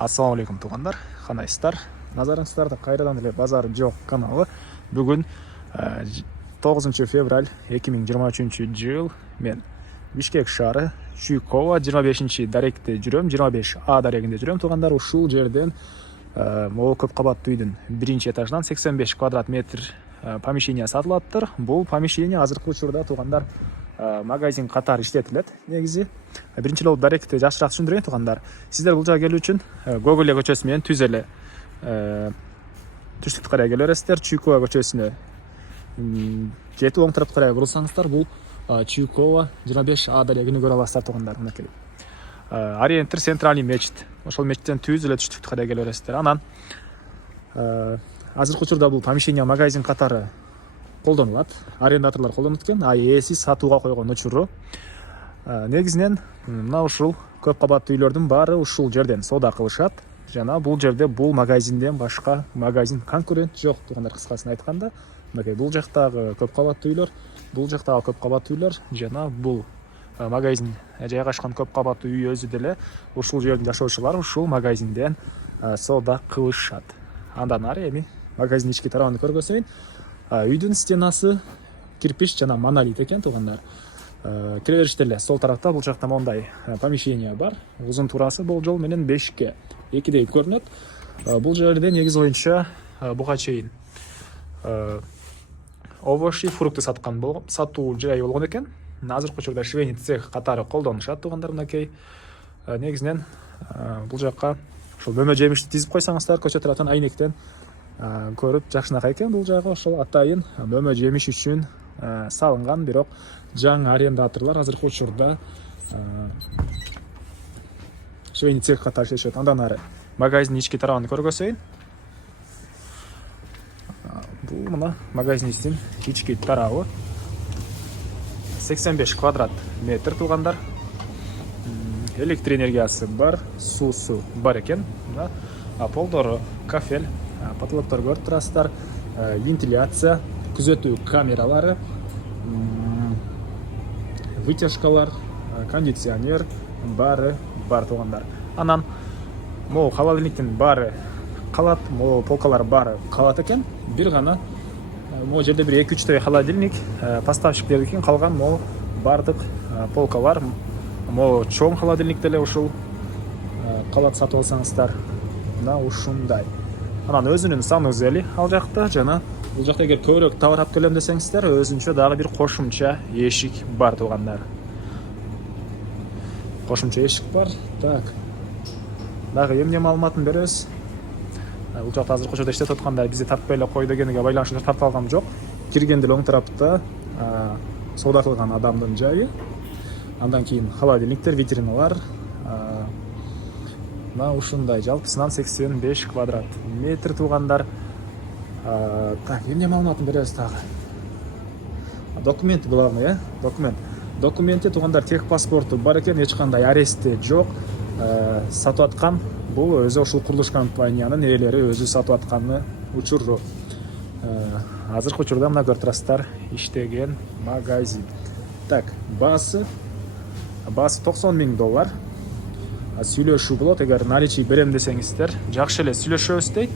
Assalamu alaikum туғандар, қанайсыздар? Назарыңыздарда қайрадан эле базар жоқ каналы. Бүгін 9 февраль 2023 жыл мен Бишкек шаары Чуйкова 25 даректе жүрөм, 25А дарегинде жүрөм. Туғандар ушул жерден могу көп кабаттуу үйдүн биринчи этажынан 85 квадрат метр помещение сатылаттыр. Бул помещение азыркы учурда туғандар магазин катары иштетилет. Негизи биринчи эле даректи жакшыраак түшүндүрөйүн тугандар. Сиздер бул жака келүү үчүн Гоголя көчөсү менен түз эле түштүк карай келе бересиздер. Чуйкова көчөсүнө жетип оң тарапка карай бурулсаңыздар, бул Чуйкова 25А дарегини көрө аласыздар тугандар. Мынакей ориентир центральный мечит. Ошол мечиттен түз эле түштүк карай келе бересиздер. Анан азыркы учурда бул помещение магазин катары колдонулат. Арендаторлор колдонот экен. Ээси сатууга койгон учуру. Негизинен мына ушул көп кабаттуу үйлөрдүн баары ушул жерден соода кылышат. Жана бул жерде бул магазинден башка магазин конкурент жок тугандар, кыскасын айтканда. Мынакей бул жактагы көп кабаттуу үйлөр, бул жактагы көп кабаттуу үйлөр жана бул магазин жайгашкан көп кабаттуу үй өзү деле ушул жердин жашоочулары ушул магазинден соода кылышат. Андан ары эми магазин ички тарабын көргөзөйүн. Үйдүн стенасы кирпич жана монолит экен тугандар. Кире бериште эле сол тарапта бул жакта мондай помещение бар. Узун турасы болжол менен 5ке 2дей көрүнөт. Бул жерде негиз боюнча буга чейин овощи, фрукты сатуу жай болгон экен. Азыркы учурда швейный цех катары колдонушат тугандар. Мынакей негизинен бул жакка ошол мөмө жемишти тизип койсоңуздар, көчө тараптан айнектен көрүп жакшынакай экен. Бул жагы ошол атайын мөмө жемиш үчүн салынган, бирок жаңы арендаторлор азыркы учурда швейный цех катары иштешет. Андан ары магазин ички тарабын көргөзөйүн. Бул мына магазиниздин ички тарабы 85 квадрат метр тугандар. Электр энергиясы бар, суусу бар экен. Полдору кафель, потолоктор көрүп турасыздар, вентиляция, күзөтүү камералары, вытяжкалар, кондиционер баары бар тугандар. Анан могу холодильниктин баары калат, могу полкалар баары калат экен. Бир гана могу жерде бир 2-3 холодильник поставщиктердикин, калган могу бардык полкалар, могу чоң холодильник деле ушул калат сатып алсаңыздар. Мына ушундай. Анан өзүнүн санузели ал жакта, жана бул жакта эгер көбүрөөк товар алып келем десеңиздер, өзүнчө дагы бир кошумча эшик бар тугандар. Кошумча эшик бар. Так. Дагы эмне маалыматын беребиз? Бул жакта азыр кошода иштеп атканда бизди тартпай эле кой дегенге байланыштуу тартып алгам жок. Киргенде оң тарапта соода кылган адамдын жайы. Андан кийин холодильниктер, витриналар. Мына ушундай жалпысынан 85 квадрат метр тугандар. Так, эмне маалыматын беребиз дагы? Документи главный, Документи тугандар техпаспорту бар экен, эч кандай арести жок. Сатып аткан бул өзү ушул курулуш компаниянын ээлери өзү сатып атканы учуру. Азыркы учурда мына көрүп турасыздар, иштеген магазин. Так, баасы $90 000. Сүйлөшүү болот, эгер наличий берем десеңиздер, жакшы эле сүйлөшөбүз дейт.